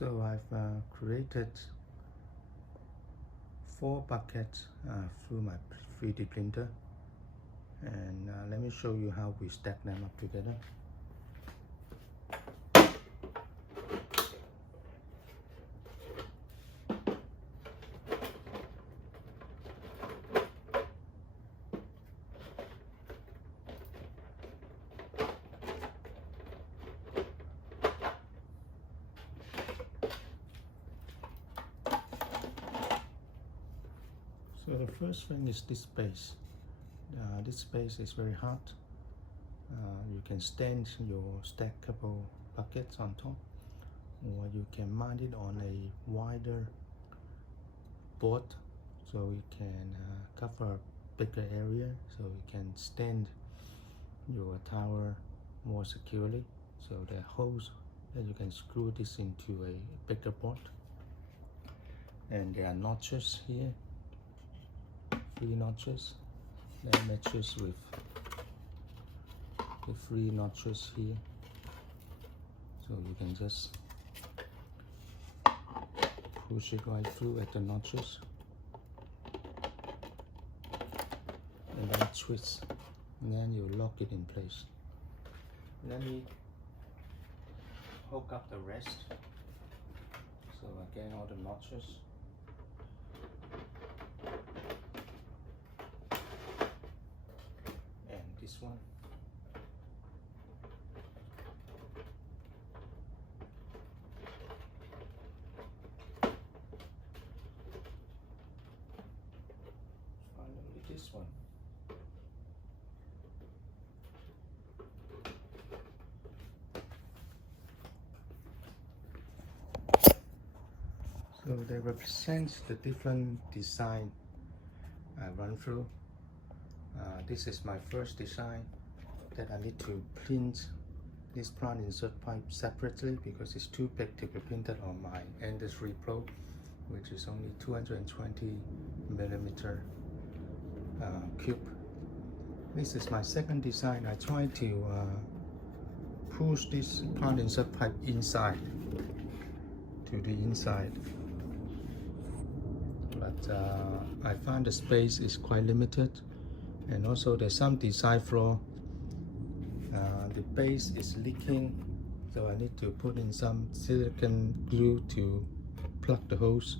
So I've created 4 buckets through my 3D printer, and let me show you how we stack them up together. So the first thing is this base. This base is very hard. You can stand your stackable buckets on top, or you can mount it on a wider board so you can cover a bigger area, so you can stand your tower more securely. So there are holes that you can screw this into a bigger board, and there are notches here. 3 notches that matches with the 3 notches here, so you can just push it right through at the notches and then twist, and then you lock it in place. Let me hook up the rest. So again, all the notches. This one. Finally, this one. So they represent the different design I run through. This is my first design that I need to print this plant insert pipe separately because it's too big to be printed on my Nursery Pro, which is only 220mm cube. This is my second design. I try to push this plant insert pipe inside to the inside, but I find the space is quite limited. And also there's some design flaw. The base is leaking, so I need to put in some silicone glue to plug the holes.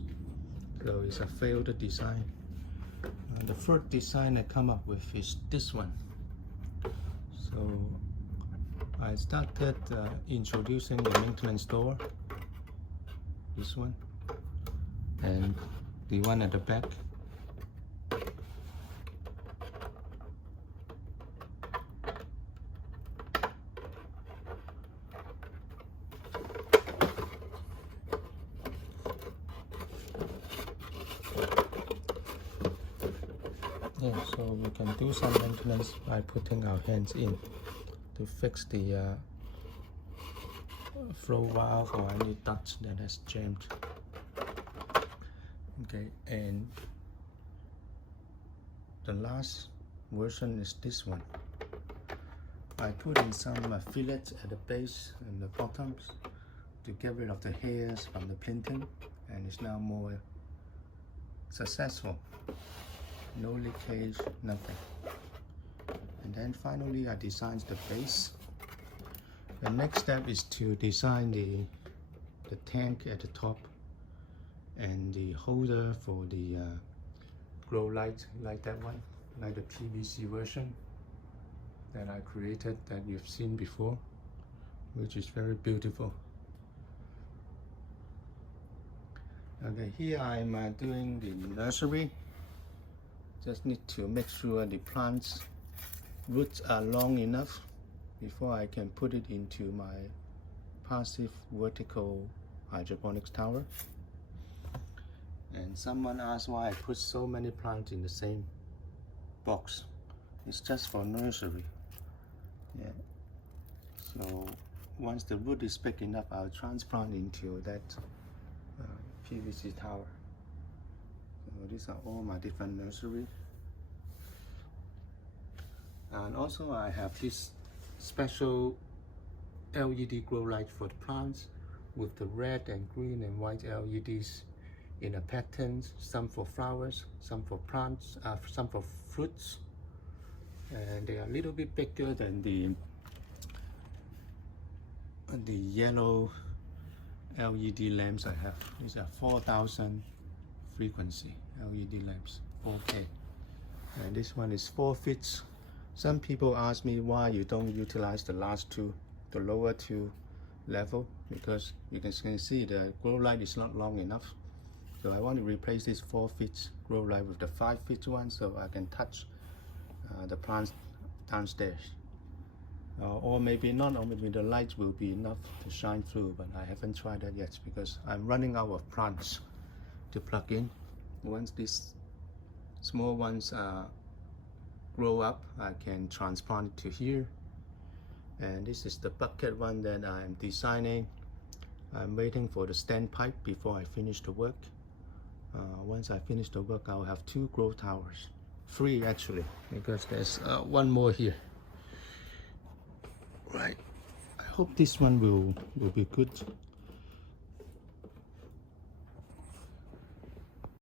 So it's a failed design. The third design I come up with is this one. So I started introducing the maintenance door, this one, and the one at the back. Yeah, so we can do some maintenance by putting our hands in to fix the flow valve or any duct that has jammed. Okay, and the last version is this one. I put in some fillets at the base and the bottoms to get rid of the hairs from the printing, and it's now more successful. No leakage, nothing. And then finally I designed the base. The next step is to design the tank at the top and the holder for the grow light, like that one, like the PVC version that I created that you've seen before, which is very beautiful. Okay, here I'm doing the nursery. Just need to make sure the plant's roots are long enough before I can put it into my passive vertical hydroponics tower. And someone asked why I put so many plants in the same box. It's just for nursery. Yeah. So once the root is big enough, I'll transplant into that PVC tower. So these are all my different nursery. And also I have this special LED grow light for the plants, with the red and green and white LEDs in a pattern, some for flowers, some for plants, some for fruits, and they are a little bit bigger than the yellow LED lamps I have. These are 4,000 frequency LED lamps, 4K, and this one is 4 feet. Some people ask me why you don't utilize the last two, the lower two level, because you can see the grow light is not long enough. So I want to replace this 4 feet grow light with the 5 feet one, so I can touch the plants downstairs. Or maybe not, or maybe the light will be enough to shine through, but I haven't tried that yet because I'm running out of plants to plug in. Once these small ones grow up, I can transplant it to here. And this is the bucket one that I'm designing. I'm waiting for the standpipe before I finish the work. Once I finish the work, I'll have 2 grow towers. 3 actually, because there's one more here. Right, I hope this one will be good.